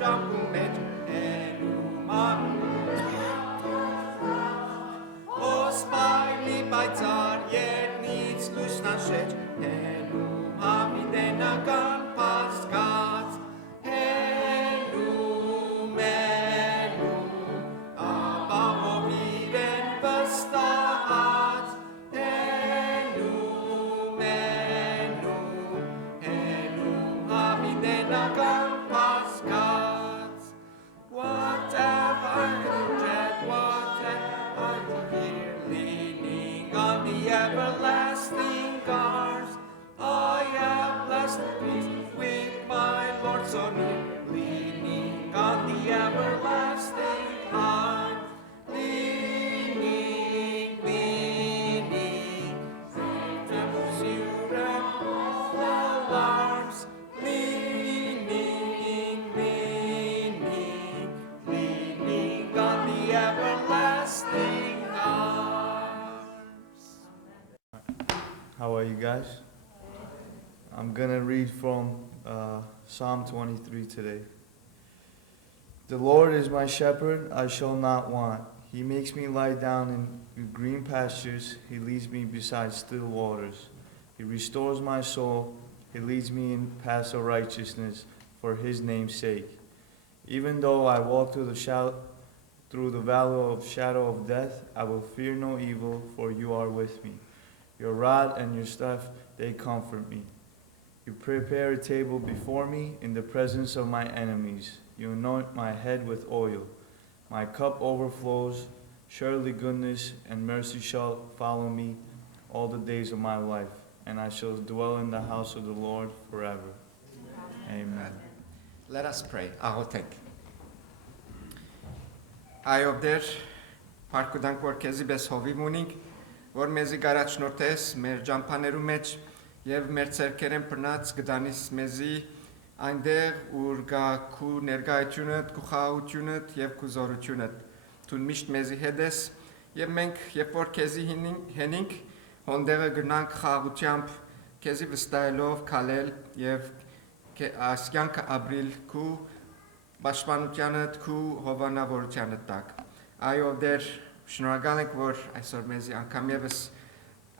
ջամփու մեջ էնում Osmայլի պայծար երնից լուսնաշեջ Հենում հավիտենական պասկած Հենում ապահով իրեն վստահած Հենում հավիտենական պասկած What have I read, what have I hear leaning on the everlasting arms I have blessed peace with my Lord so near leaning on the everlasting arms leaning Satan pursued all alarms leaning on the everlasting arms. How are you guys? I'm gonna read from Psalm 23 today. The Lord is my shepherd, I shall not want. He makes me lie down in green pastures. He leads me beside still waters. He restores my soul. He leads me in paths of righteousness for his name's sake. Even though I walk through the valley of shadow of death, I will fear no evil, for you are with me. Your rod and your staff, they comfort me. You prepare a table before me in the presence of my enemies. You anoint my head with oil. My cup overflows. Surely goodness and mercy shall follow me all the days of my life, and I shall dwell in the house of the Lord forever. Amen. Let us pray. Աղոթենք. Այո Տեր, փառքուտանք որ քեզի պես հովիվ ունենք, որ մեզի գարաչնորթես մեր ջամփաներու մեջ եւ մեր ցերկերեն բռնած գտանիս մեզի այնտեղ ուր գա քու ներկայությունը, քու խաղաղությունը եւ քու զորությունը։ Դու միշտ մեզի հետ ես եւ մենք երբ որ քեզի հենինք հոնդեղը գնանք խաղաղությամբ քեզի վստահելով քալել եւ ասկյանքը ապրիլ քու Պաշտպանությանդ քու հովանավորությանդ տակ։ Այո Տեր, շնորհակալ ենք որ այսօր մեզի անգամ եւս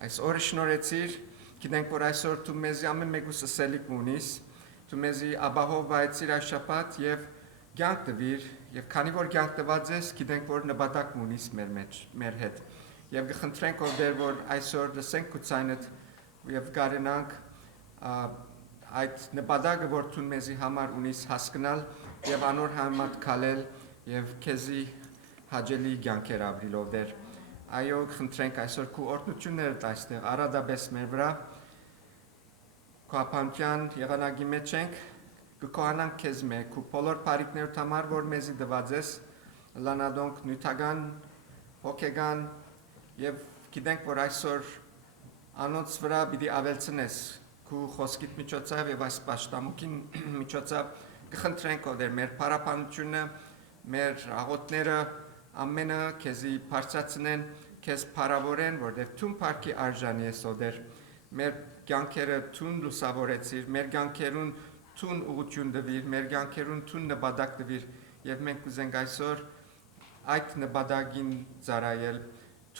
այս օրը շնորհեցիր, գիտենք որ այսօր դու մեզի ամեն մեկուս ասելիք ունիս, դու մեզի ապահով բայցիր այս շաբաթ եւ կյանք տվիր եւ քանի որ կյանք տված ես, գիտենք որ նպատակ ունիս մեր մեջ, մեր հետ։ Եվ կխնդրենք ով Տեր որ այսօր դասենք քուցայնդ եւ կարենանք այդ նպատակը որ դու մեզի համար ունիս հասկանալ եւ անոր համատ քալել եւ քեզի հաջելի կյանքեր ապրիլով Տեր այո խնդրենք այսօր քու օրհնությունները այստեղ արադաբես մեր վրա քո ապանտյան եղանակի մեջ ենք կկոհանանք քեզ մեկ քու բոլոր բարիքներդ համար որ մեզի դված ես լանադոնք նյութական հոգեգան եւ գիտենք որ այսօր անոնց վրա պիտի ավելցնես քու խոսքիդ միջոցով եւ այս պաշտամուկին միջոցով կխնդրենք ով Տեր մեր փառապանությունը մեր աղոթները ամենը քեզի բարձրացնեն քեզ փառավորեն որովհետեւ դու փառքի արժանի ես ով Տեր մեր կյանքերը դու լուսավորեցիր մեր կյանքերուն դու ուղղություն տվիր մեր կյանքերուն դու նպատակ տվիր եւ մենք կուզենք այսօր այդ նպատակին ծառայել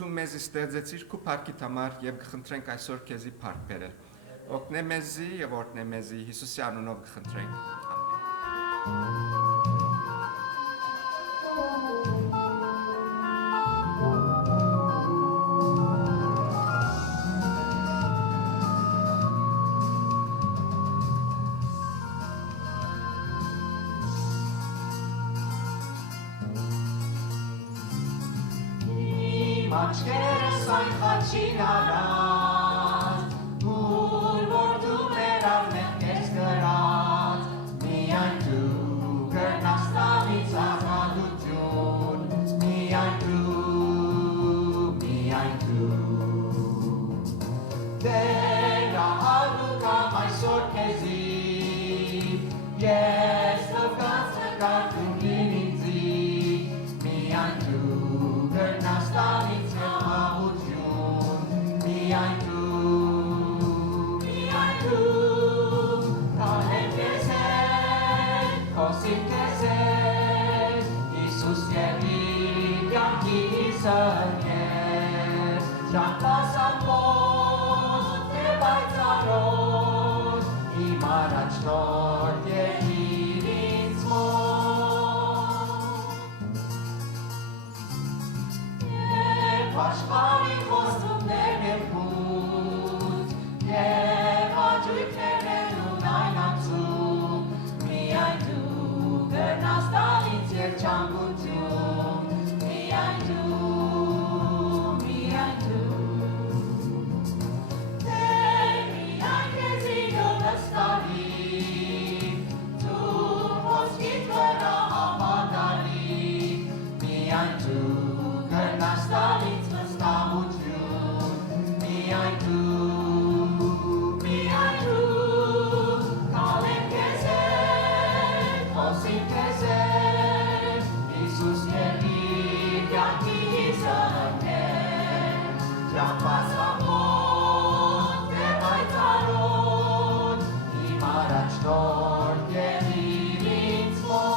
դու մեզ ստեղծեցիր քու փառքի համար եւ կխնդրենք այսօր քեզի փառք բերել օգնե մեզի եւ օրհնե մեզի Հիսուսի անունով կխնդրենք Աչքերս այն խաչին արած, ուր որ դու մեր արմեղ ես գրած, միայն դու կրնաս տանից ազատություն, միայն դու, Տեր ահալու կամ այսօր քեզի, ես տվկած նկատում լինիցի, միայն դու կրնաս տանից Միայն դու, տանեմ քեզ հետ, խոսիմ քեզ քեզ Հիսուս եղիր կյանքիս ընկեր Ճամփասամոտ թե պայծառոտ Իմ առաջնորդ եղիր ինձ մոտ Եվ աշխարհի խոստումներն են փութ Եվ հաճույքներն են ունայնացում Միայն դու կրնաս տալ ինձ երջանկություն Միայն դու Տեր միայն քեզ իրովս տարի Դու խոսքիդ վրա հավատալի Միայն դու կրնաս տալ ինձ վստահություն Միայն դու Կալեմ քեզ հետ, խոսիմ քեզ հետ Հիսուս եղիր կյանքիս ընկեր Ճամփասամոտ թե պայծառոտ Իմ առաջնորդ եղիր ինձ մոտ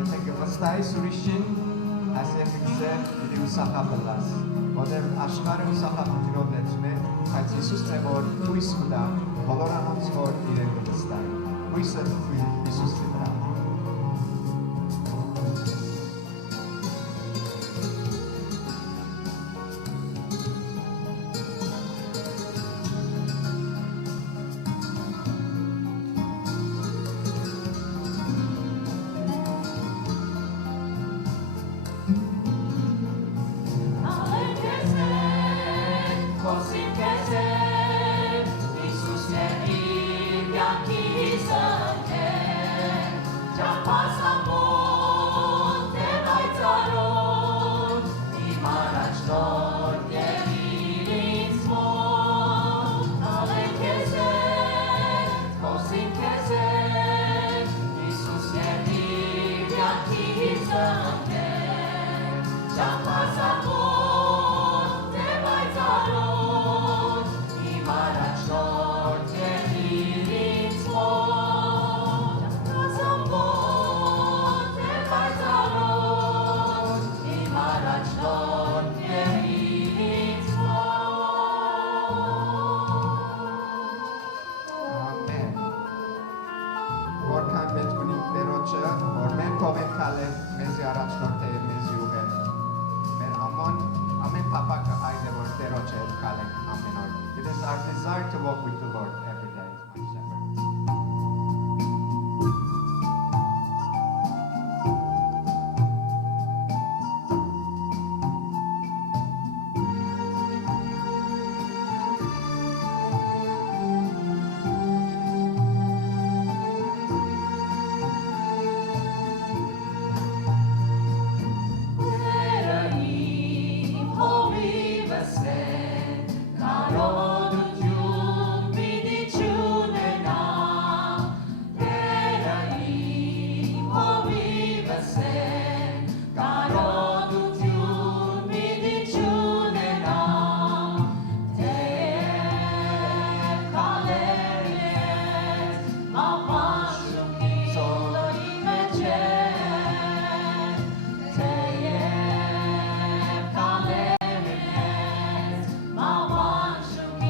Եթե կվստահես ուրիշին, այս երկրսեր պիտի ուսախապլաս, որտեղ աշխարհը ուսախապությունով լեցուն է, բայց Հիսուսն է, որ հույս կտա, բոլոր անոնց, որ իրեն կվստահեն, հույսը Հիսուսի վրա։ Կալեմ քեզ հետ, խոսիմ քեզ հետ Հիսուս եղիր կյանքիս ընկեր Ճամփասամոտ թե պայծառոտ Իմ առաջնորդ եղիր ինձ մոտ Կալեմ քեզ հետ, խոսիմ քեզ հետ Հիսուս եղիր կյանքիս ընկեր Ճամփասամոտ թե պայծառոտ Իմ առաջնորդ եղիր ինձ մոտ Ճամփասամոտ թե պայծառոտ Իմ առաջնորդ եղիր ինձ մոտ Ամեն Որքան պետք ունի Տերոջը, որ մեր կողեն կալեն մեզի առաջնորդ է մեզի ուղեր Մեր ամեն փափակը այն է, որ Տերոջը հետ կալենք ամեն օր It is our desire to walk with the Lord every day, my shepherd. Տերը իմ հովիվս է, կարողություն պիտի չունենա Տերը իմ հովիվս է, կարողություն պիտի չունենա Թեև քալեր ես, մահվանշուքի զոլոյի մեջ է Թեև քալեր ես, մահվանշուքի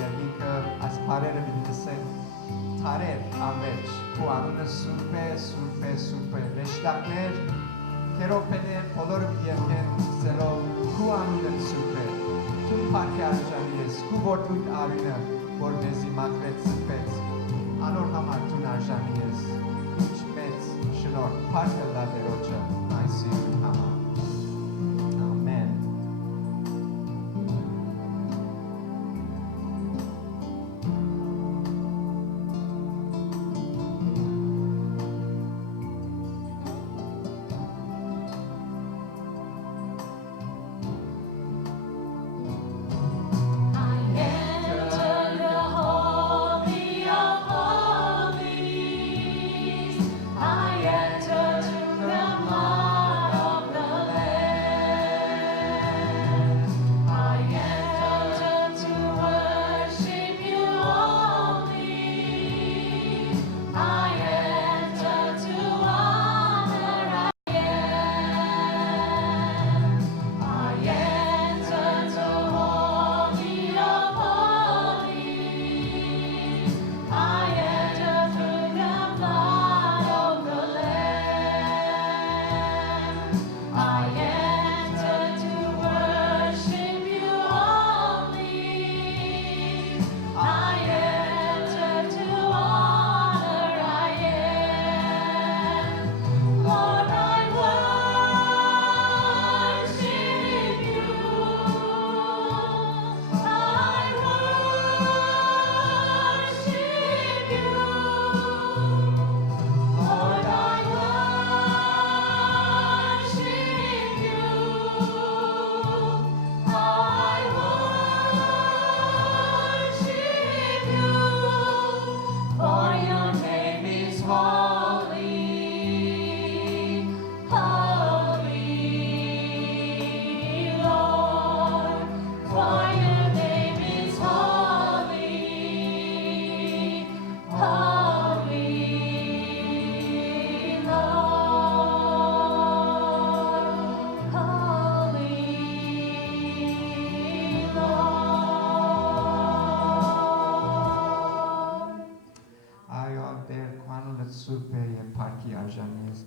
երկինքը այս բարերը դիտեն թարեր ամերջ ու անունը սուրբ է սուրբ է սուրբ է ռեշտակներ քերոպեներ բոլորը երկեն ծերով ու անունը սուրբ է դու փառքի արժանի ես ու որդուդ արինը որ մեզի մաքրեց սրբեց անոր համար դու արժանի ես ինչ մեծ շնորհ փառքը լա Տերոջը այսի համար ամեն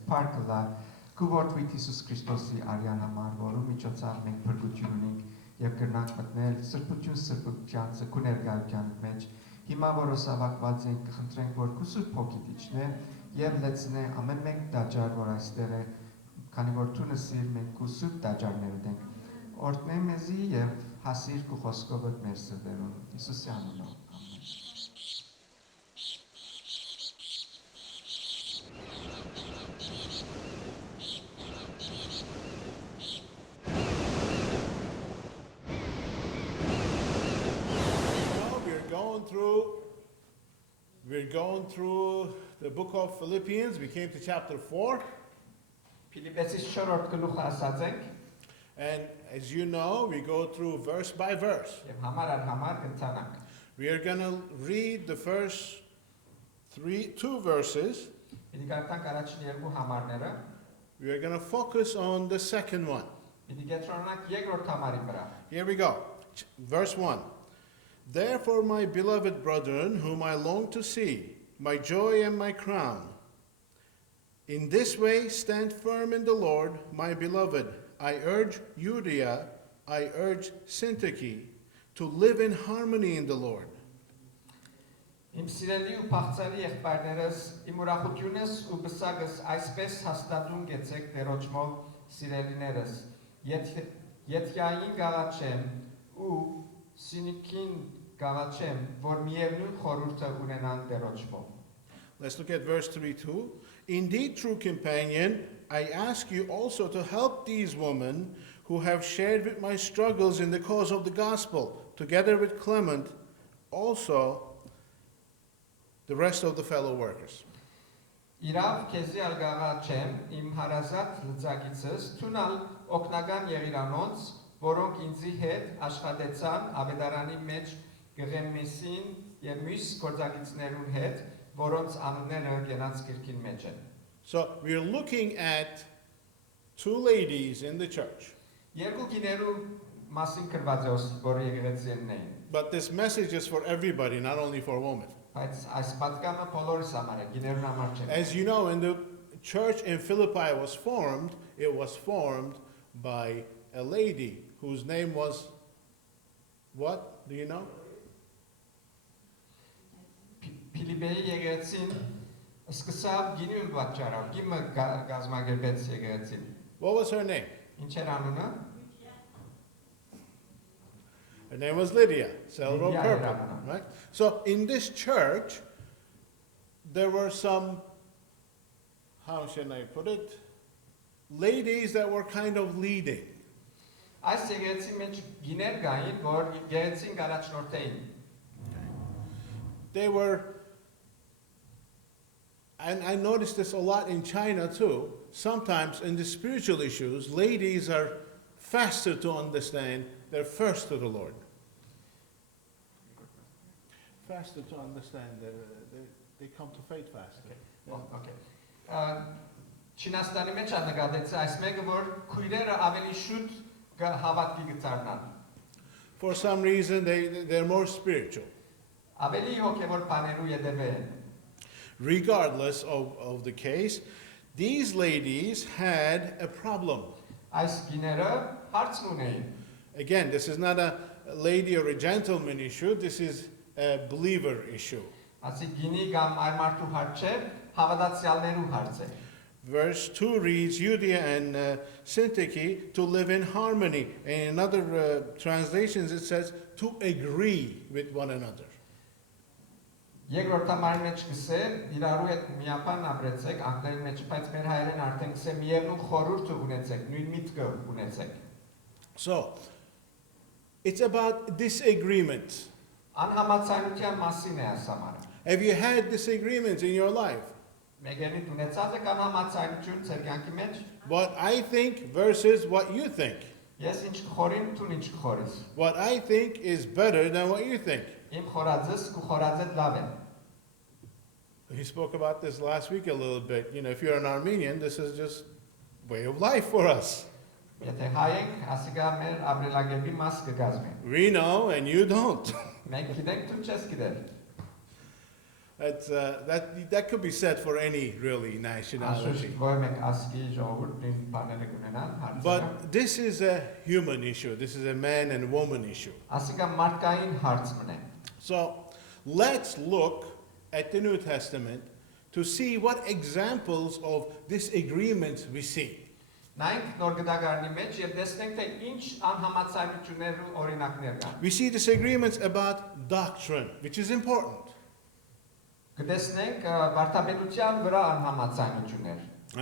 Parkla, Kuvort with Jesus Christos, Ariana Marvolo, Michotsar, make percutionic, Yakernak Matnel, Serputun Serputian, Kunergal Jan Match, Himavorosavak Vadzin, Kantrank or Kusut Pokitichne, Yev Letsne, Amemek Dajar or Astere, Canivor Tunasir, make Kusut Dajar Nerden, Ortnemezi, Yev Hasir Kuhoskovat Mercederon, Isusiano. We're going through the book of Philippians. We came to chapter 4. And as you know, we go through verse by verse. We are going to read the first two verses. We are going to focus on the second one. Here we go. Verse 1. Therefore, my beloved brethren, whom I long to see, my joy and my crown, in this way stand firm in the Lord, my beloved. I urge Euodia, I urge Syntyche, to live in harmony in the Lord. Իմ սիրելի ու փախցալի եղբայրներս, իմ ուրախությունս ու բսակս այսպես հաստատուն գեցեք Տերոջմով սիրելիներս, Եթյային գաղաչեմ ու Սինիքին գաղաչեմ, որ միևնույն խորհուրդը ունենան Տերոջմով. Let's look at verse 3 too. Indeed, true companion, I ask you also to help these women who have shared with my struggles in the cause of the gospel, together with Clement, also the rest of the fellow workers. Իրավ քեզի ալգաղաչեմ իմ հարազատ լծակիցս, թունալ օգնական եղիրանոնց, որոնք ինձի հետ աշխատեցան ավետարանի մեջ գղեմեսին և մյուս գործակիցներուն հետ, որոնց անունները գենած գրքին մեջ են. So we're looking at two ladies in the church. Երկու գիներու մասին գրված է որ եկեղեցիներն էին. but this message is for everybody, not only for women. Բայց այս պատգամը բոլորիս համար է, գիներուն համար չէ։ As you know, in the church in Philippi was formed, it was formed by a lady whose name was what? Do you know? Փիլիպպեի եկեղեցին սկսավ գինին պատճառով, գիմը գազմագերբեց եկեղեցին։ What was her name? Ինչ էր anունը։ Her name was Lydia, Cell Lydia Purple, era. right? So in this church, there were some, how should I put it, ladies that were kind of leading. Այս եկեղեցի մեջ գիներ կային, որ եկեղեցին գարաչնորթեին։ They were, and I noticed this a lot in China too, sometimes in the spiritual issues, ladies are faster to understand, they're first to the Lord. Faster to understand, they come to faith faster. Okay. Չինաստանի մեջ աննկատեց այս մեկը, որ քույրերը ավելի շուտ հավատքի գծարնան։ For some reason, they're more spiritual. Ավելի հոգևոր բաներու յետևե են։ Regardless of the case, these ladies had a problem. Այս գիները հարց ունեին։ Again, this is not a lady or a gentleman issue, this is a believer issue. Ասի գինի կամ այլ մարդու հարց չէ, հավատացյալներու հարց է։ Verse 2 reads, Judea and Syntyche to live in harmony. And in other translations it says, to agree with one another. Երկրորդ համարի մեջ գսե, իրարու հետ միապան ապրեցեք, անգլերեն մեջ, բայց մեր հայերեն արդեն գսե միևնույն խորհուրդը ունեցեք, նույն միտքը ունեցեք։ So, it's about disagreement. Անհամաձայնության մասին է այս համարը։ Have you had disagreements in your life? Մեգերնիդ ունեցած եք անհամաձայնություն ձեր կյանքի մեջ։ What I think versus what you think. Ես ինչ կխորին, դու ինչ կխորես։ What I think is better than what you think. Իմ խորածս ու խորածդ լավ են։ We spoke about this last week a little bit. You know, if you're an Armenian, this is just way of life for us. Եթե հայ ենք, ասիկա մեր ապրելակերպի մաս կգազմի։ We know and you don't. Մենք գիտենք, դու չես գիտեր։ That could be said for any really nationality. But this is a human issue. This is a man and woman issue. So let's look at the New Testament to see what examples of disagreements we see. We see disagreements about doctrine, which is important. I'm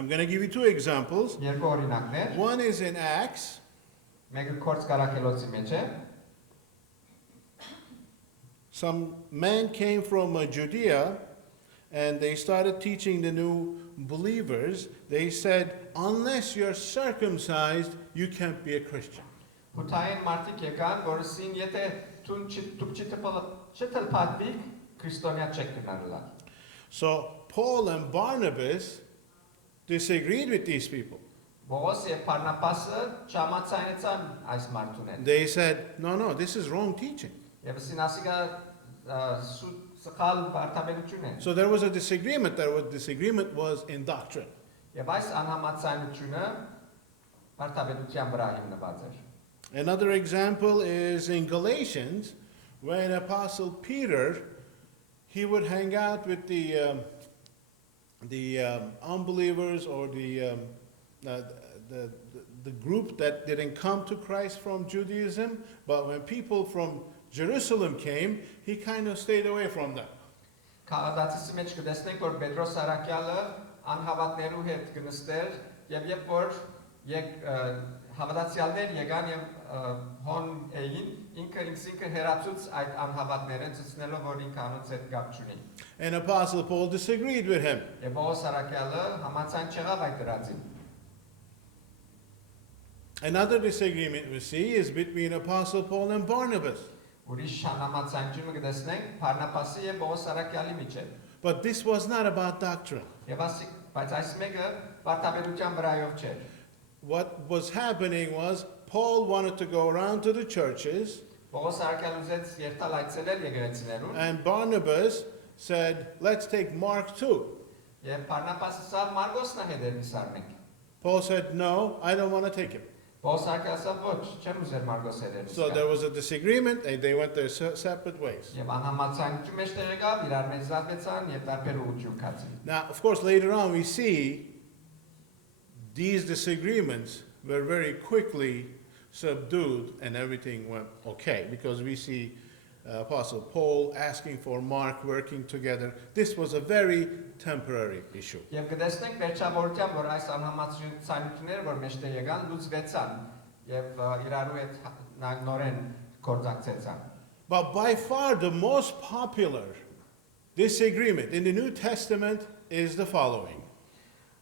going to give you two examples. One is in Acts. Some men came from Judea and they started teaching the new believers. They said, unless you're circumcised, you can't be a Christian. So Paul and Barnabas disagreed with these people. They said, no, this is wrong teaching. So there was a disagreement. The disagreement was in doctrine. Another example is in Galatians, when Apostle Peter, he would hang out with the unbelievers or the group that didn't come to Christ from Judaism, but when people from Jerusalem came, he kind of stayed away from them. And Apostle Paul disagreed with him. Another disagreement we see is between Apostle Paul and Barnabas. But this was not about doctrine. What was happening was Paul wanted to go around to the churches Պողոս արկալ ուզեց երթալ այցելել եկեղեցիներուն, and Barnabas said, let's take Mark too. եւ Բարնաբասը սա Մարգոսն է հետեր նիսարնենք։ Paul said, no, I don't want to take him. Պողոս արկալ սա ոչ, չեմ ուզեր Մարգոս հետեր So there was a disagreement, and they went their separate ways. Եվ անհամաձայնություն մեջ տեղ եկավ, իրար մեջ զատվեցան եւ տարբեր ուղղություն կացին։ Now, of course, later on we see these disagreements were very quickly subdued and everything went okay, because we see Apostle Paul asking for Mark working together. This was a very temporary issue. Եվ կտեսնենք վերջավորության, որ այս անհամաձայնությունները, որ մեջտեղ եկան, լուծվեցան եւ իրարու հետ նորեն կորձակցեցան։ But by far the most popular disagreement in the New Testament is the following.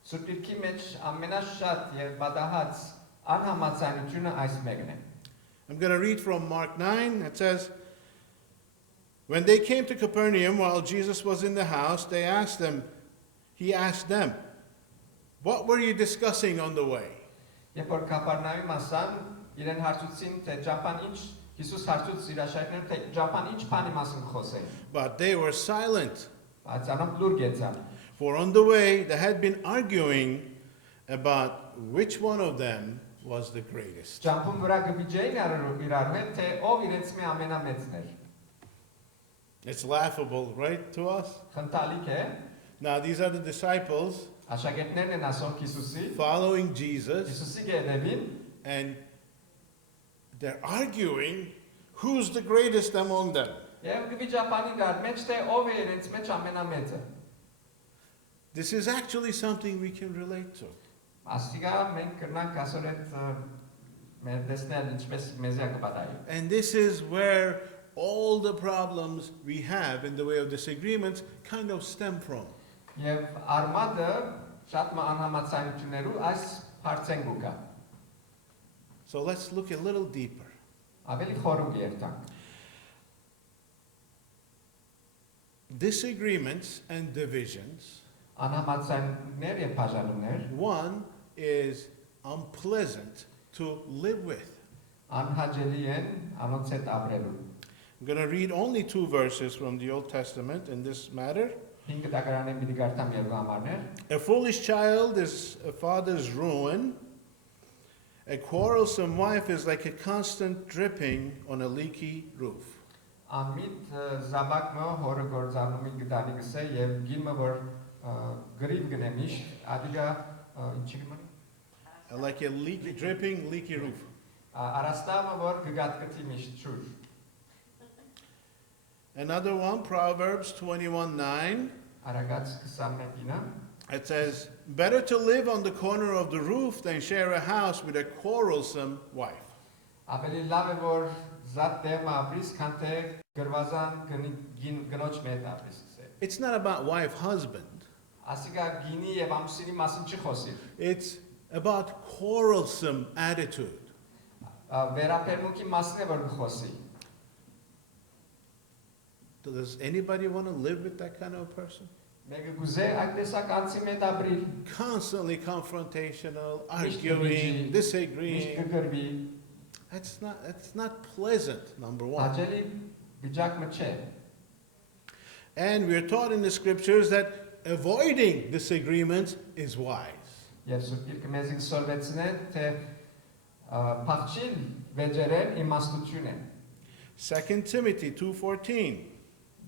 Սուրբ Գիրքի մեջ ամենաշատ եւ բադահած անհամաձայնությունը այս մեկն է։ I'm going to read from Mark 9. It says, when they came to Capernaum while Jesus was in the house, he asked them, what were you discussing on the way? Երբ որ Կապարնայում ասան, իրեն հարցուցին, թե Ճապան ինչ, Հիսուս հարցուց իր աշակերտներուն, թե Ճապան ինչ բանի մասին խոսեն։ But they were silent, Բայց անոնք լուր գեցան։ for on the way they had been arguing about which one of them was the greatest. Ճամփուն վրա գվիջեին իրար հետ, թե ով իրենց մի ամենամեծն էր։ It's laughable, right, to us? Խնդալիք է, Now, these are the disciples աշակերտներն են ասում Հիսուսի, following Jesus, Հիսուսի գերդևին, and they're arguing who's the greatest among them. եւ գվիջապանի գար մեջ, թե ով է իրենց մեջ ամենամեծը։ This is actually something we can relate to. Աստիգա մենք կրնանք ասոր այդ մեր դեսնել ինչպես մեզիա կպատահի։ And this is where all the problems we have in the way of disagreements kind of stem from. Եվ արմատը շատ անհամաձայնություններու այս հարցեն գուկա։ So let's look a little deeper. Ավելի խորում երթանք։ Disagreements and divisions, Անհամաձայնություններ եւ բաժանումներ one is unpleasant to live with. անհաջելի են անոնց հետ ապրելու։ I'm going to read only 2 verses from the Old Testament in this matter. 5 դակարանեն պիտի գարտամ երկու համարներ։ A foolish child is a father's ruin. A quarrelsome wife is like a constant dripping on a leaky roof. Ամիտ զաբակը հորը գործանումի գտանի գսե եւ գինը որ գրիվ գնե միշտ ադիգա ինչի գմանի Like a leaky, dripping, leaky roof. Արաստամը որ գգատկտի միշտ շուր։ Another one, Proverbs 21:9. Արագած 21-ը It says, better to live on the corner of the roof than share a house with a quarrelsome wife. ավելի լավ է որ զատ դեմ ապրիս քան թե գրվազան գնոջ մեջ ապրիս։ It's not about wife-husband. Ասիկա գինի եւ ամուսինի մասին չի խոսի։ It's about quarrelsome attitude. Վերապերմունքի մասին է որ խոսի։ Does anybody want to live with that kind of a person? Մեկը գուզե այդ տեսակ անցի մեջ ապրի։ Constantly confrontational, Միշտ arguing, միշտ disagreeing. կգրվի։ That's not pleasant, number one. Հաճելի վիճակը չէ։ And we're taught in the scriptures that avoiding disagreements is wise. Եվ Սուրբ Գիրքը մեզ ինսորվեցնե թե փախչիլ վեճերեն իմաստություն է։ 2 Timothy 2:14.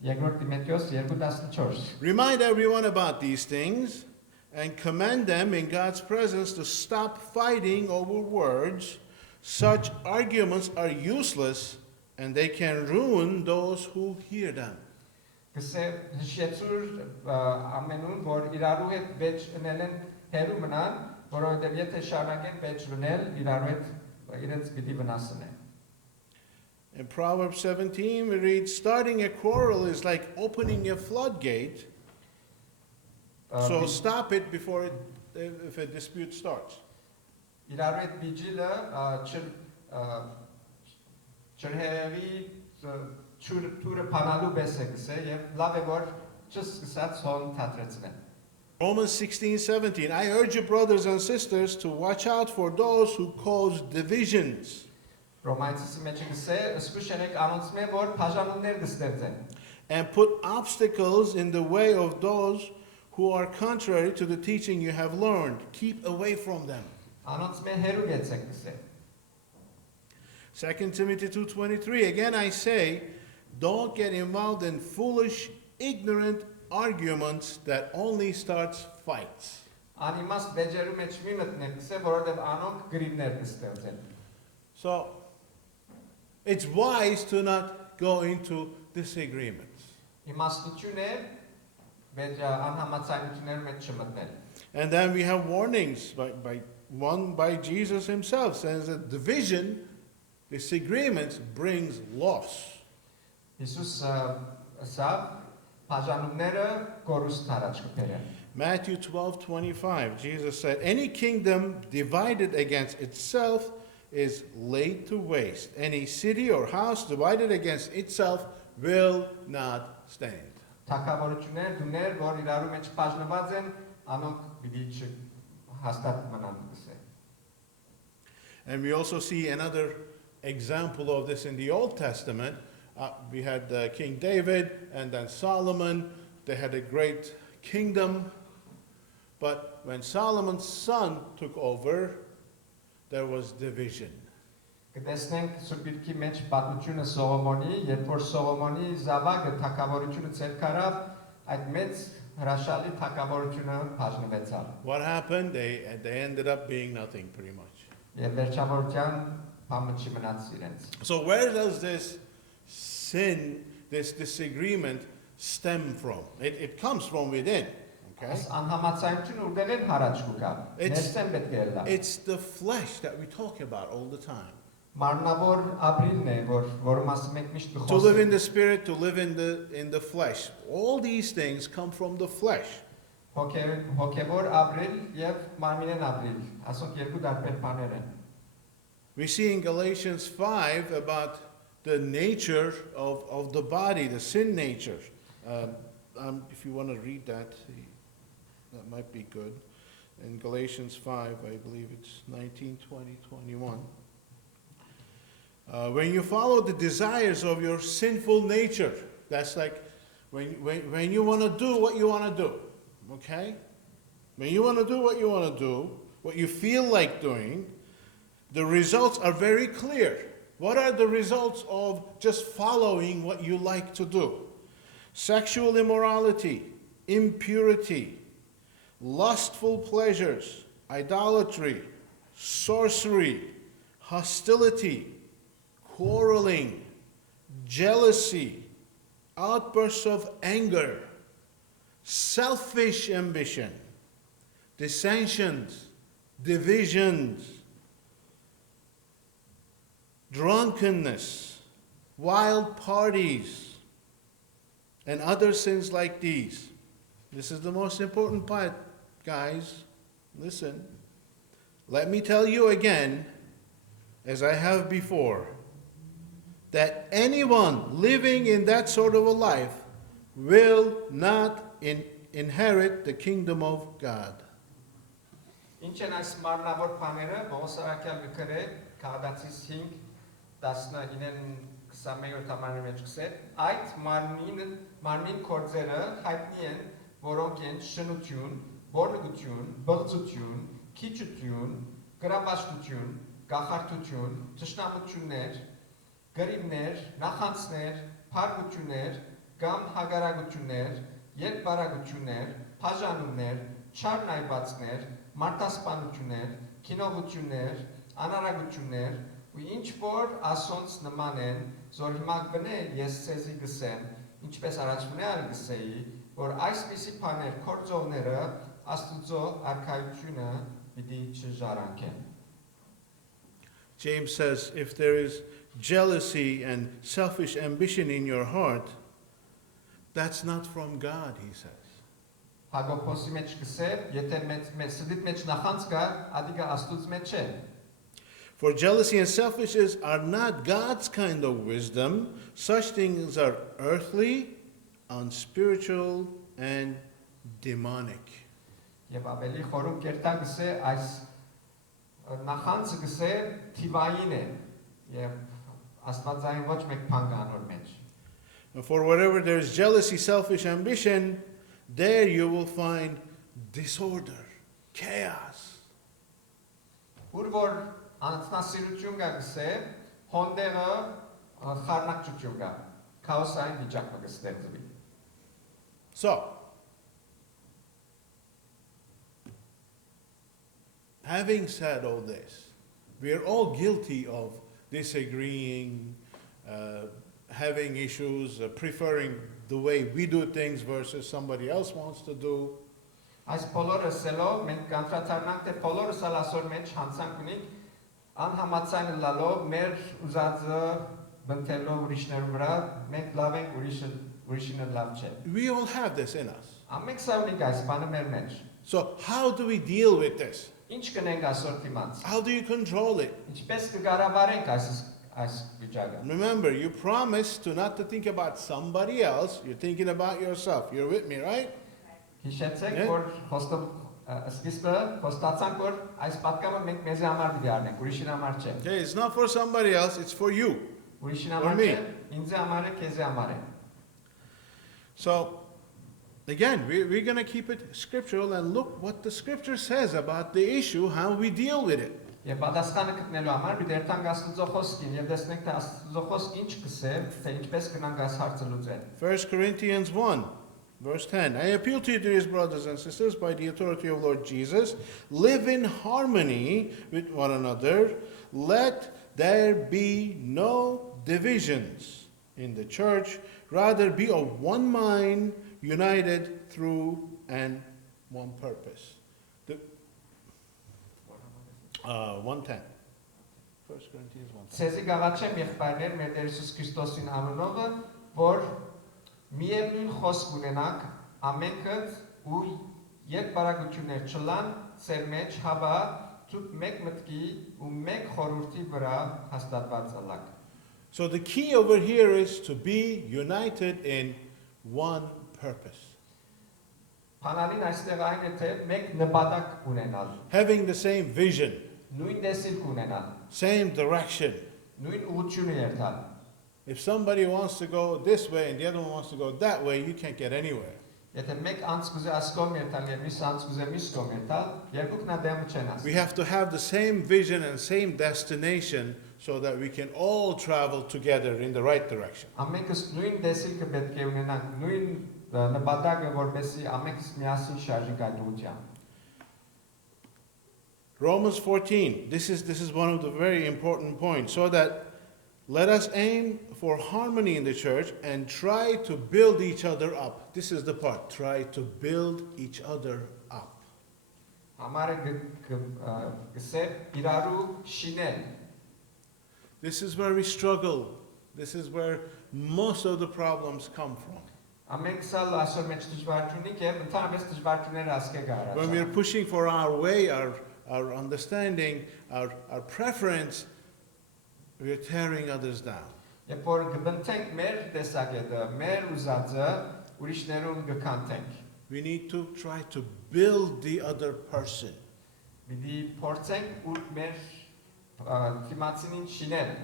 Երկրորդ Տիմոթեոս 2:14 Remind everyone about these things and command them in God's presence to stop fighting over words. Such arguments are useless and they can ruin those who hear them. Գսե հիշեցուր ամենուն որ իրարու հետ վեճ ունենեն հերու մնան, որովհետև եթե շարունակեն վեճ ունել, իրարու հետ իրենց պիտի վնասնեն։ In Proverbs 17 we read, starting a quarrel is like opening a floodgate. So stop it before if a dispute starts. Իրարու հետ բիջիլը չրհերի չուրը փանալու պես է գսե եւ լավ է որ չսկսած հոն թատրեցնեն։ Romans 16:17 I urge you brothers and sisters to watch out for those who cause divisions. Ռոմայացիի մեջ գսե սկուշերեք անոնցմե որ բաժանումներ կստեղծեն and put obstacles in the way of those who are contrary to the teaching you have learned. Keep away from them. Անոնցմե հերու գեցեք գսե 2 Timothy 2:23. Again I say, don't get involved in foolish, ignorant arguments that only starts fights. Անիմաստ վեճերու մեջ մի մտնեք գսե որովհետև անոնք գրիվներ կստեղծեն So it's wise to not go into disagreements. Իմաստություն է վեճ անհամաձայնությունների մեջ չմտնել And then we have warnings by Jesus himself, says that division, disagreements brings loss. Հիսուս ասավ բաժանումները կորուստ առաջ կբերեն Matthew 12:25, Jesus said, any kingdom divided against itself is laid to waste. Any city or house divided against itself will not stand. Թակավորություններ դուներ որ իրարու մեջ բաժնված են անոնք պիտի հաստատ մնան գսե And we also see another example of this in the Old Testament. We had King David and then Solomon. They had a great kingdom. But when Solomon's son took over, there was division. Կտեսնենք Սուրբիրքի մեջ պատմությունը Սողոմոնի, երբ որ Սողոմոնի զավակը թակավորությունը ցերկ արավ, այդ մեծ հրաշալի թակավորությունը բաժնվեցավ։ What happened? They ended up being nothing pretty much. Եվ վերջավորության բամը չի մնաց իրենց։ So where does this sin, this disagreement stem from? It comes from within. Okay? Այս անհամաձայնությունը ուղղել են հարաճ կուկա։ Ներսեն պետք է լա։ It's the flesh that we talk about all the time. Մարմնավոր ապրիլն է, որ մասը մենք միշտ To live in կխոսենք։ the spirit, to live in the flesh. All these things come from the flesh. Հոգևոր ապրիլ եւ մարմինեն ապրիլ։ Ասոնք երկու տարբեր բաներ են։ We see in Galatians 5 about the nature of the body, the sin nature. If you want to read that might be good. In Galatians 5, I believe it's 19, 20, 21. When you follow the desires of your sinful nature, that's like when you want to do what you want to do, okay? When you want to do what you want to do, what you feel like doing, the results are very clear. What are the results of just following what you like to do? Sexual immorality, impurity, lustful pleasures, idolatry, sorcery, hostility, quarreling, jealousy, outbursts of anger, selfish ambition, dissensions, divisions, drunkenness, wild parties, and other sins like these. This is the most important part, guys. Listen. Let me tell you again, as I have before, that anyone living in that sort of a life will not inherit the kingdom of God. Ինչ են այս մարմնավոր բաները, Պողոս Արաքյալ գրե Գաղատացիս 5:19-21 համարի մեջ գսե, այդ մարմին կորձերը հայտնի են, որոնք են շնություն, բորնգություն, բղծություն, քիչություն, գրապաշտություն, գախարդություն, թշնամություններ, գրիվներ, նախանցներ, փառքություններ, կամ հագարագություններ, երկբարագություններ, բաժանումներ, չարնայվածներ, մարտասպանություններ, քինովություններ, անարագություններ, ու ինչ որ ասոնց նման են, որ հիմա գնե ես ցեզի գսեմ, ինչպես առաջվնել գսեի, որ այսպիսի բաներ կորձողները Աստուծո արքայությունը պիտի չժարանքեն։ James says, if there is jealousy and selfish ambition in your heart, that's not from God, he says. Հակոբոսի մեջ գսե, եթե սդիտ մեջ նախանց կա, ադիգա Աստուծո մեջ չէ։ For jealousy and selfishness are not God's kind of wisdom. Such things are earthly, unspiritual, and demonic. Եվ ավելի խորում կերտա գսե այս նախանցը գսե թիվային է, Եվ Աստվածային ոչ մեկ բան կա անոր մեջ։ And for wherever there's jealousy, selfish ambition, there you will find disorder, chaos. Ուր որ անձնասիրություն կա գսե, հոնդեղը խառնակչություն կա։ Քաոսային վիճակը կստեղծվի։ So, having said all this, we are all guilty of disagreeing, having issues, preferring the way we do things versus somebody else wants to do. Այս բոլորը սելով մենք կանտրատարնանք թե բոլորս ալ ասոր մեջ հանցանք ունենք անհամացան լալով մեր ուզածը բնթելով ուրիշներու վրա մենք լավ ենք ուրիշինը լավ չէ։ We all have this in us. Ամենք սա ունենք այս բանը մեր մեջ։ So, how do we deal with this? Ինչ կնենք այսօր դիմաց։ How do you control it? Ինչպես կկառավարենք այս վիճակը։ Remember, you promised to not to think about somebody else, you're thinking about yourself. You're with me, right? Հիշեցեք, որ սկիզբը խոստացանք, որ այս պատկամը մենք մեզի համար պիտի առնենք, ուրիշին համար չէ։ Okay, it's not for somebody else, it's for you. Ուրիշին համար չէ, ինձ համար է, քեզ համար է։ So, again, we're going to keep it scriptural and look what the scripture says about the issue, how we deal with it. Եվ պատասխանը գտնելու համար պիտի երթանք Աստծո խոսքին եւ տեսնենք թե Աստծո խոսքը ինչ կսե, թե ինչպես կնանք այս հարցը լուծել։ 1 Corinthians 1, verse 10. I appeal to you, dearest brothers and sisters, by the authority of Lord Jesus, live in harmony with one another. Let there be no divisions in the church. Rather, be of one mind, united through and one purpose. 110. 1 Corinthians 1. Ցեզի գաղաչեմ եղբայրներ մեր Տեր Հիսուս Քրիստոսին անունով, որ միևնույն խոսք ունենանք ամենքդ ու երկբարակություններ չլան ծեր մեջ հավա դուք մեկ մտքի ու մեկ խորհրդի վրա հաստատված ալաք։ So the key over here is to be united in one purpose. Հանանին այստեղ այն է թե մեկ նպատակ ունենալ, Having the same vision, նույն տեսիլք ունենալ, same direction. նույն ուղղությունը երթալ։ If somebody wants to go this way and the other one wants to go that way, you can't get anywhere. Եթե մեկ անց կուզե ասկոմ երթալ եւ մյուս անց կուզե մյուս կողմ երթալ, երկուքն ադեմ չեն ասի։ We have to have the same vision and same destination so that we can all travel together in the right direction. Ամենքս նույն տեսիլքը պետք է ունենանք, նույն նպատակը, որպեսզի ամենքս միասին շարժենք այդ ուղղությամբ։ Romans 14, this is one of the very important points, so that let us aim for harmony in the church and try to build each other up. This is the part, try to build each other up. Համարը գսե իրարու շինել։ This is where we struggle. This is where most of the problems come from. Ամենքս ալ ասոր մեջ դժվարություն ունենք եւ ընդհանրապես դժվարությունները ասկե գարած։ When we are pushing for our way, our understanding, our preference, we are tearing others down. Եվ որ գտնենք մեր տեսակետը, մեր ուզածը ուրիշներուն գկանտենք։ We need to try to build the other person. Պիտի փորձենք ու մեր դիմացինին շինել։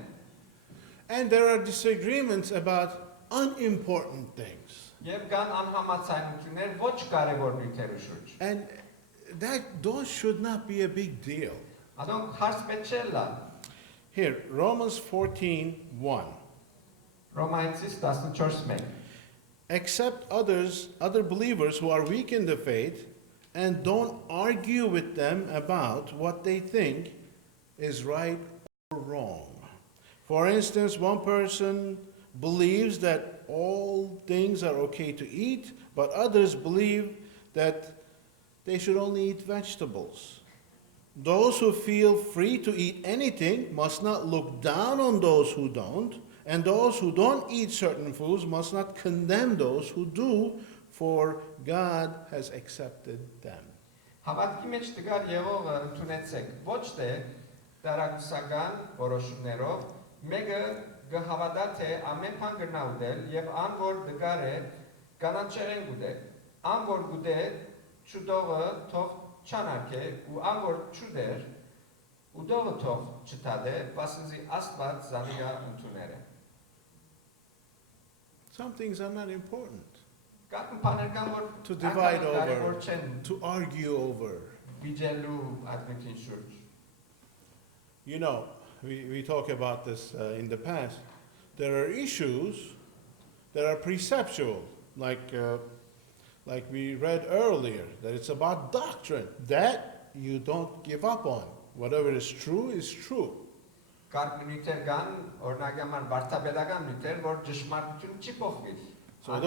And there are disagreements about unimportant things. Եվ կան անհամաձայնություններ ոչ կարևոր նյութերի շուրջ։ And those should not be a big deal. Ադոնք հարց պետք չէ լալ։ Here, Romans 14:1. Ռոմայացիս 14:1 Accept other believers who are weak in the faith and don't argue with them about what they think is right or wrong. For instance, one person believes that all things are okay to eat, but others believe that they should only eat vegetables. Those who feel free to eat anything must not look down on those who don't, and those who don't eat certain foods must not condemn those who do, for God has accepted them. Հավատքի մեջ դգար եղողը ընդունեցեք, ոչ թե դարակուսական որոշումներով, մեկը գհավատա թե ամեն բան կրնա ուտել եւ ան որ դգար է կանանչերեն գուտե, ան որ գուտե չուտողը թող չանարկե ու ան որ չուտեր ու դողը թող չտադե, վասնզի Աստված զանիգա ընդուներ է։ Some things are not important Կան բաներ կան, որ to divide կարևոր over, չեն to argue over. վիճելու ադմիկին շուրջ։ You know, we talk about this in the past. There are issues that are perceptual, like we read earlier, that it's about doctrine, that you don't give up on. Whatever is true is true. Կան նյութեր կան, օրինակ համար վարդապետական նյութեր, որ ճշմարտությունը չի փոխվի։ So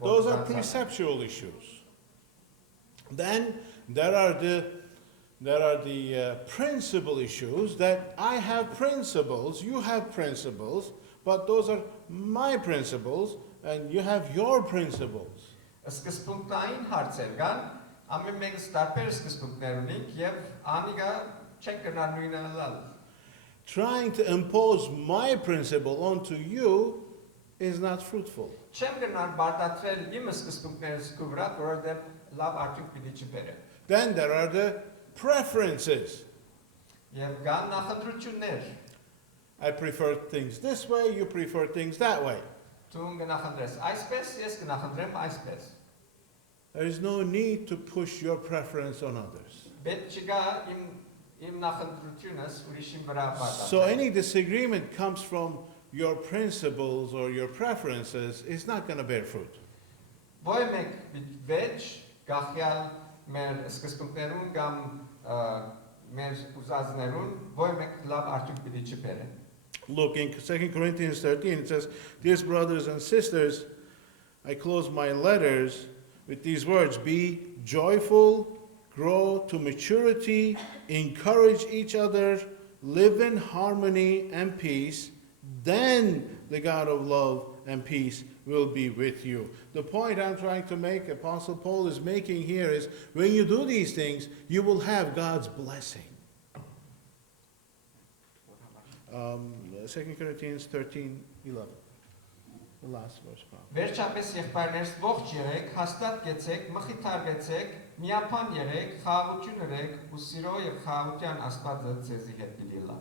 Those are perceptual issues. Then there are the principle issues, that I have principles, you have principles, but those are my principles and you have your principles. Սկզբունքային հարցեր կան, ամեն մեկը տարբեր սկզբունքներ ունի եւ անիկա չեն կնար նույնը լալ։ Trying to impose my principle onto you is not fruitful. Չեմ կնար բարդացրել իմ սկզբունքներս քո վրա, որովհետեւ լավ արդյունք պիտի չբերե։ Then there are the preferences. Եվ կան նախընտրություններ։ I prefer things this way, you prefer things that way. Դու կնախընտրես այսպես, ես կնախընտրեմ այսպես։ There is no need to push your preference on others. Պետք չկա իմ նախընտրությունս ուրիշին վրա բարդացնել։ So any disagreement comes from your principles or your preferences is not going to bear fruit. Ոչ մեկ վեճ գախյալ մեր սկզբունքներուն կամ մեր ուզածներուն ոչ մեկ լավ արդյունք պիտի չբերե։ Look, in 2 Corinthians 13, it says, "Dear brothers and sisters, I close my letters with these words, be joyful, grow to maturity, encourage each other, live in harmony and peace, then the God of love and peace will be with you." The point I'm trying to make, Apostle Paul is making here, is when you do these things, you will have God's blessing. 2 Corinthians 13:11. The last verse. Վերջապես եղբայրներս ողջ եղեք, հաստատ կեցեք, մխիթարվեցեք, միապան եղեք, խաղաղություն ըրեք, ու սիրո եւ խաղաղության Աստվածը ձեզի հետ պիտի լա։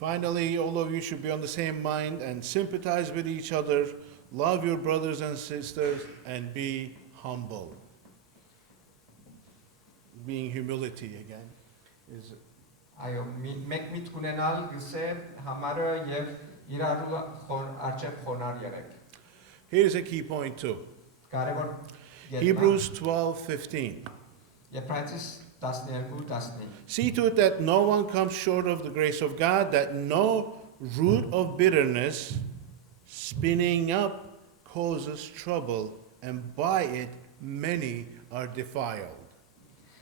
Finally, all of you should be on the same mind and sympathize with each other, love your brothers and sisters, and be humble. Being humility again is Այո, մեկ միտք ունենալ գսե համարը եւ իրարու արժեվ խոնար եղեք։ Here's a key point too. Կարևոր Hebrews 12:15. Եբրայեցիս 12:15 See to it that no one comes short of the grace of God, that no root of bitterness spinning up causes trouble, and by it many are defiled.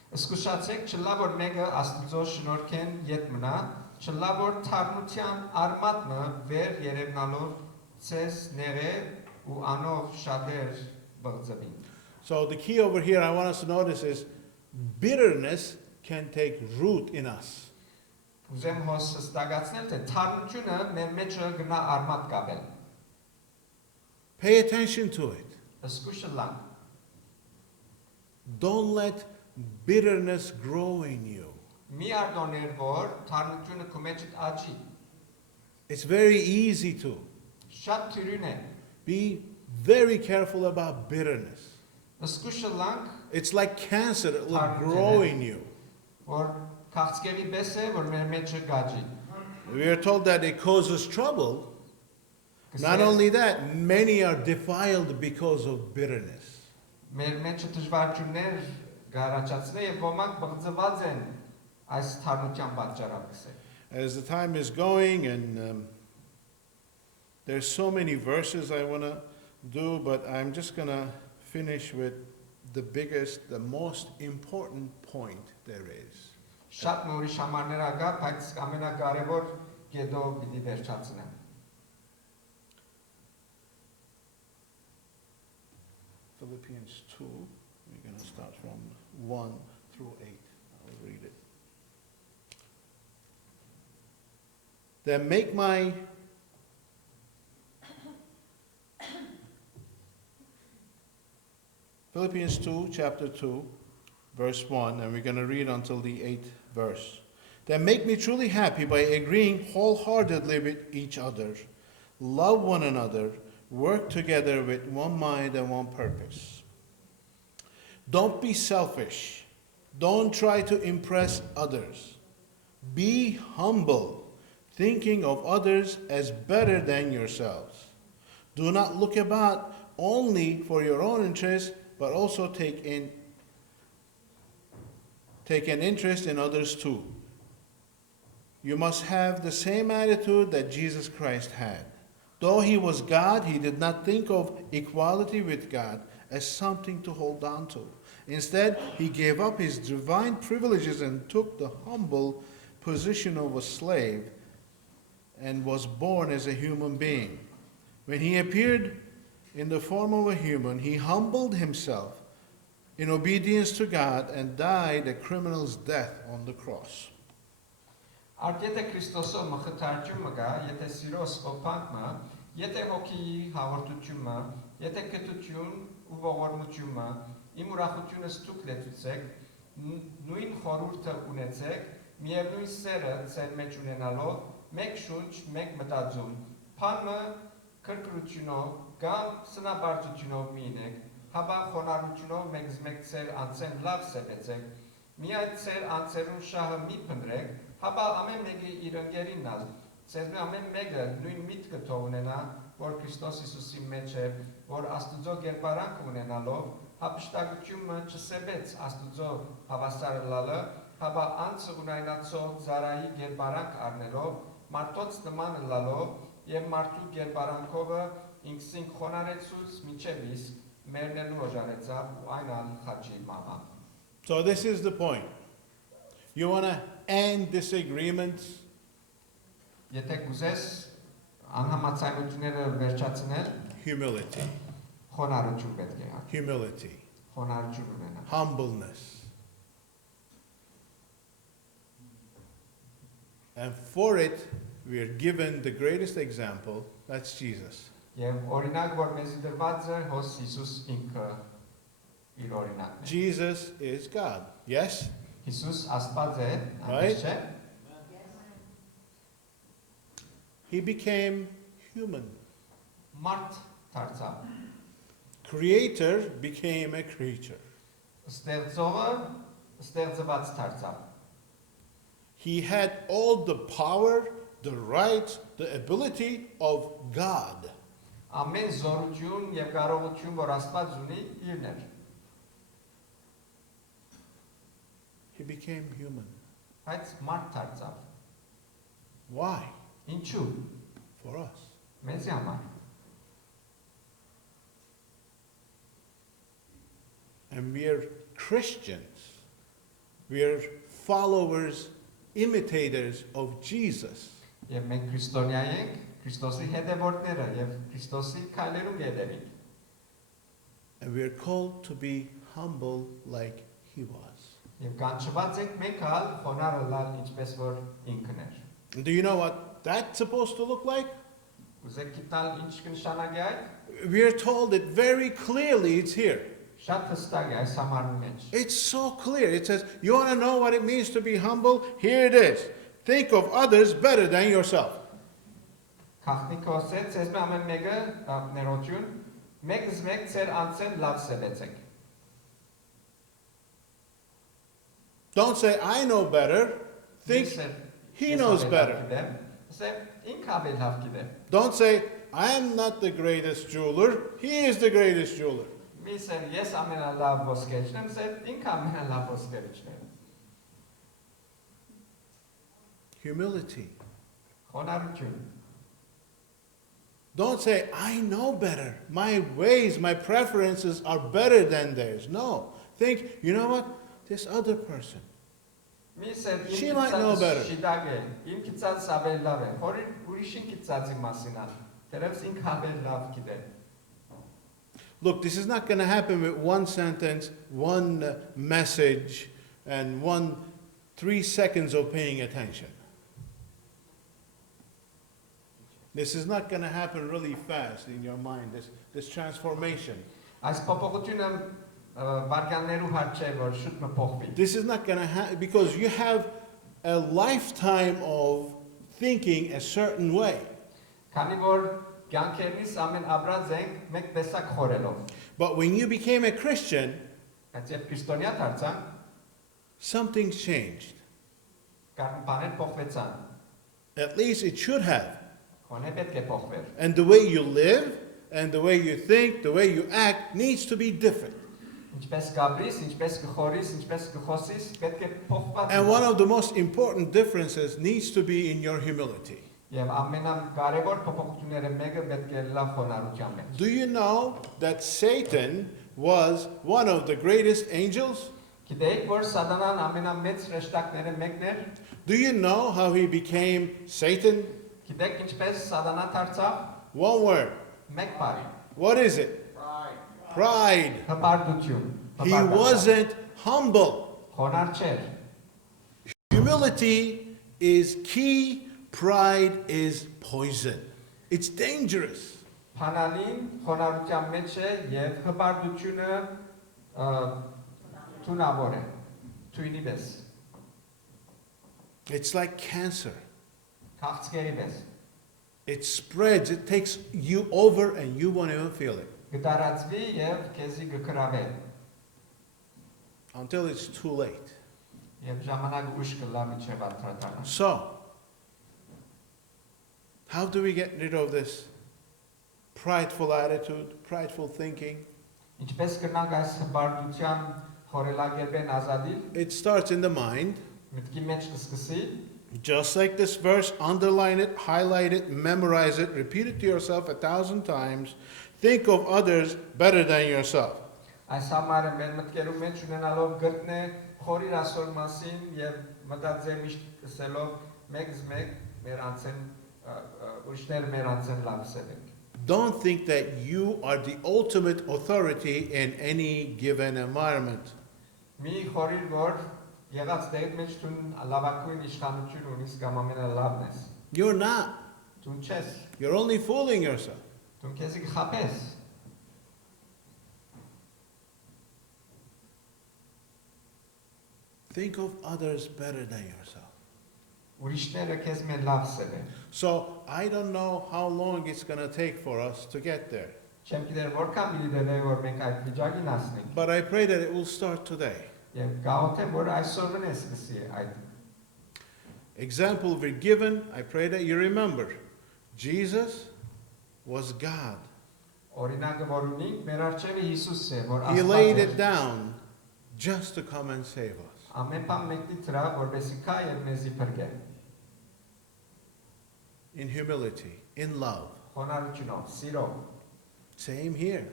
Սկսացեք չլա որ մեկը Աստծո շնորհքեն յետ մնա, չլա որ թարմության արմատը վեր երևնալով ցես ները ու անով շատեր բղծվին։ So the key over here I want us to notice is bitterness can take root in us. Ուզեմ հստակացնել թե թարմությունը մեր մեջ գնա արմատ կապել։ Pay attention to it. Սկսելան Don't let bitterness grow in you. մի արդոներ որ թարմությունը քո մեջ աճի։ It's very easy to. Շատ թյուրին է։ Be very careful about bitterness. Սկսելանք It's like cancer, it will grow in you. որ քաղցկեղի պես է որ մեր մեջ գաճի։ We are told that it causes trouble. Not only that, many are defiled because of bitterness. Մեր մեջ դժվարություններ գարաճացնե եւ ոմանք բղծված են այս թարմության պատճառով։ As the time is going, and there's so many verses I want to do, but I'm just going to finish with the biggest, the most important point there is. Շատ նորի շամաններ ագա, բայց ամենակարևոր գեդով պիտի վերջացնեմ։ Philippians 2, we're going to start from 1 through 8. I'll read it. Then make my Philippians 2, chapter 2, verse 1, and we're going to read until the 8th verse. That make me truly happy by agreeing wholeheartedly with each other, love one another, work together with one mind and one purpose. Don't be selfish. Don't try to impress others. Be humble, thinking of others as better than yourselves. Do not look about only for your own interest, but also take an interest in others too. You must have the same attitude that Jesus Christ had. Though he was God, he did not think of equality with God as something to hold on to. Instead, he gave up his divine privileges and took the humble position of a slave and was born as a human being. When he appeared in the form of a human, he humbled himself in obedience to God and died a criminal's death on the cross. Արդ եթե Քրիստոսով մխիթարջումը գա, եթե սիրո սփոփանքը, եթե հոգի հաղորդությունը, եթե կտություն ու ողորմությունը, իմ ուրախությունս դուք լեցուցեք, նույն խորհուրդը ունեցեք, միևնույն սերը ձեր մեջ ունենալով, մեկ շունչ, մեկ մտածում, փանը քրկրությունով կամ սնաբարձությունով մինեք, հաբա խոնարհությունով մեկ ձեր անցեն լավ սեպեցեք, միայն ձեր անցերուն շահը մի փնտրեք, հաբա ամեն մեկի իր ընկերին նալ, ձեզ ամեն մեկը նույն միտքը թող ունենա, որ Քրիստոս Հիսուսի մեջ է, որ Աստուծո գերբարանք ունենալով, հապշտակությունը չսեբեց Աստուծո հավասար լալը, հաբա անցը ունայնացող զարայի գերբարանք առնելով, մարդոց նման լալով եւ մարդու գերբարանքովը ինքսին խոնարեցուց միջև իսկ մերնելու օժարեցավ ու այն ալ խաչի մամա. So this is the point. You want to end disagreements? Եթե կուզես անհամաձայնությունները վերջացնել, Humility. խոնարհություն պետք է հա, Humility. խոնարհություն ունենա. Humbleness. And for it, we are given the greatest example, that's Jesus. Եվ օրինակ որ մեզի դրված է հոս Հիսուս ինքը իր օրինակն է. Jesus is God. Yes? Հիսուս Աստված է, Right. այնպես չէ՞։ He became human. Մարդ դարձավ, Creator became a creature. ստեղծողը ստեղծված դարձավ. He had all the power, the rights, the ability of God. Ամեն զորություն եւ կարողություն, որ Աստված ունի, իրն էր. He became human. Բայց մարդ դարձավ. Why? Ինչու՞։ For us. Մեզի համար. And we are Christians. We are followers, imitators of Jesus. Եվ մենք քրիստոնյա ենք, Քրիստոսի հետևորդները եւ Քրիստոսի քայլերում յետևենք. And we are called to be humble like he was. Եվ կանչված ենք մենք ալ խոնարհ լալ ինչպես որ ինքն էր. And do you know what that's supposed to look like? Ուզեք գիտալ ինչ կնշանակի այդ։ We are told it very clearly, it's here. Շատ հստակ է այս համարի մեջ. It's so clear. It says, you want to know what it means to be humble? Here it is. Think of others better than yourself. Քաղտնիքը ասեց, ես ամեն մեկը ներողություն, մեկս մեկ ծեր անցեն լավ սեվեցեք. Don't say, I know better. Think he knows better. Don't say, I am not the greatest jeweler. He is the greatest jeweler. Humility. Don't say, I know better. My ways, my preferences are better than theirs. No. Think, you know what? This other person. She might know better. Look, this is not going to happen with one sentence, one message, and 3 seconds of paying attention. This is not going to happen really fast in your mind, this transformation. վարքյաններու հարց չէ, որ շուտ մը փոխվի։ This is not going to happen because you have a lifetime of thinking a certain way. Քանի որ կյանքերնից ամեն ապրած ենք մեկ տեսակ խորելով։ But when you became a Christian, Բայց երբ քրիստոնյա դարձան, something's changed. կան բաներ փոխվեցան։ At least it should have. Քոնե պետք է փոխվեր։ And the way you live and the way you think, the way you act needs to be different. Ինչպես կապրիս, ինչպես կխորիս, ինչպես կխոսիս, պետք է փոխված։ And one of the most important differences needs to be in your humility. Եվ ամենակարևոր փոփոխությունները մեկը պետք է լավ խոնարհության մեջ։ Do you know that Satan was one of the greatest angels? Գիտեիք, որ Սատանան ամենամեծ հրեշտակները մեկն էր։ Do you know how he became Satan? Գիտեք ինչպես Սատանա դարձավ։ One word. Մեկ բառ։ What is it? Pride. Հպարտություն։ He wasn't humble. Խոնարհ չէր։ Humility is key. Pride is poison. It's dangerous. Փանալին խոնարհության մեջ է եւ հպարտությունը թունավոր է։ Թույնի պես։ It's like cancer. Քաղցկերի պես։ It spreads. It takes you over and you won't even feel it. Գտարածվի եւ քեզի գկրավե։ Until it's too late. Եվ ժամանակ ուշ կլա միջև արտադրանը։ So, how do we get rid of this prideful attitude, prideful thinking? Ինչպես կնանք այս հպարտության խորելակերպեն ազատիլ։ It starts in the mind. Մտքի մեջ կսկսի։ Just like this verse, underline it, highlight it, memorize it, repeat it to yourself 1,000 times. Think of others better than yourself. Այս համարը մեր մտքերում մեջ ունենալով գրտնե խորիր ասոր մասին եւ մտածել միշտ կսելով մեկ մեր անցեն ուրիշներ մեր անցեն լավ սերենք։ Don't think that you are the ultimate authority in any given environment. Մի խորիր որ եղած դեպք մեջ դու լավակույն իշխանություն ունես կամ ամենալավն ես։ You're not. Դու չես։ You're only fooling yourself. Դու քեզի կխաբես։ Think of others better than yourself. Ուրիշները քեզ մեն լավ սերեն։ So, I don't know how long it's going to take for us to get there. Չեմ գիտեր որքան մի դեպի որ մենք այդ վիճակին հասնենք։ But I pray that it will start today. Եվ գաղութեմ որ այսօրն է սկսի այդ։ Example we're given, I pray that you remember. Jesus was God. Օրինակը որ ունենք մեր առջևը Հիսուս է, որ He Աստված laid է։ it down just to come and save us. Ամեն բան մեկնի դրա, որպեսզի կա եւ մեզի փրկե։ In humility, in love. Խոնարհությունով, սիրով, Same here.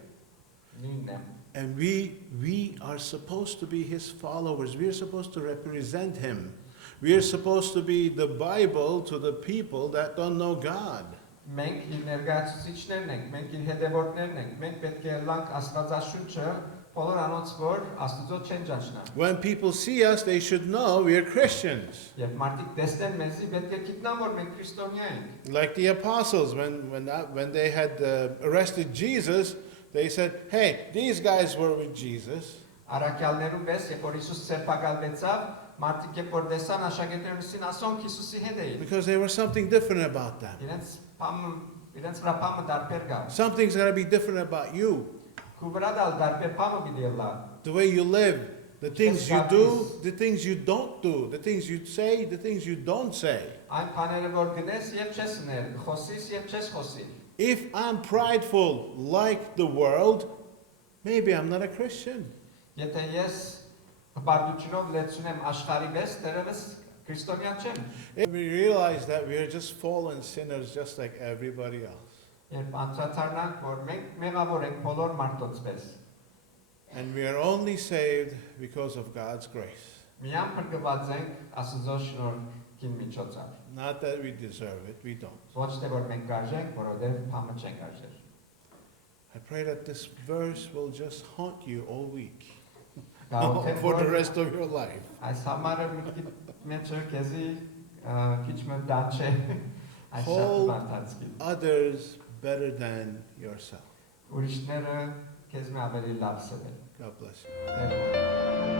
նույնն է։ And we are supposed to be his followers. We are supposed to represent him. We are supposed to be the Bible to the people that don't know God. Մենք իր ներկայացուցիչներն ենք, մենք իր հետևորդներն ենք, մենք պետք է լանք Աստվածաշունչը բոլոր անոնց որ Աստծո չեն ճանչնա։ When people see us, they should know we are Christians. Եվ մարդիկ տեսնեն մեզի պետք է գիտնան որ մենք քրիստոնյա ենք։ Like the apostles, when they had arrested Jesus, they said, hey, these guys were with Jesus. Արաքյալներու պես երբ որ Հիսուս ցերպակալվեցավ, մարդիկ երբ որ տեսան աշակերտներուսին ասոնք Հիսուսի հետ էին։ Because there was something different about them. Իրենց վրա բամը դարբեր կա։ Something's got to be different about you. Քու վրա դալ դարբեր բամը պիտի լա։ The way you live, the things you do, the things you don't do, the things you say, the things you don't say. Այն բաները որ գնես եւ չես ներ, խոսիս եւ չես խոսի։ If I'm prideful like the world, maybe I'm not a Christian. Եթե ես հպարտությունով լեցուն եմ աշխարհի պես, դերևս քրիստոնյա չեմ։ If we realize that we are just fallen sinners just like everybody else. Երբ անդրադառնանք, որ մենք մեղավոր ենք բոլոր մարդոց պես։ And we are only saved because of God's grace. Միան փրկված ենք Աստծո շնորհքին միջոցով։ Not that we deserve it, we don't. Ոչ թե որ մենք կարժենք, որովհետև բամը չենք արժեր։ I pray that this verse will just haunt you all week. Գաղութեմ For the որ rest of your life. այս համարը մտքի մեջ քեզի քիչ մը դաչե այս շատ Hold բանտացկի։ others better than yourself. Ուրիշները քեզ մը ավելի լավ սերեն։ God bless you. Thank you.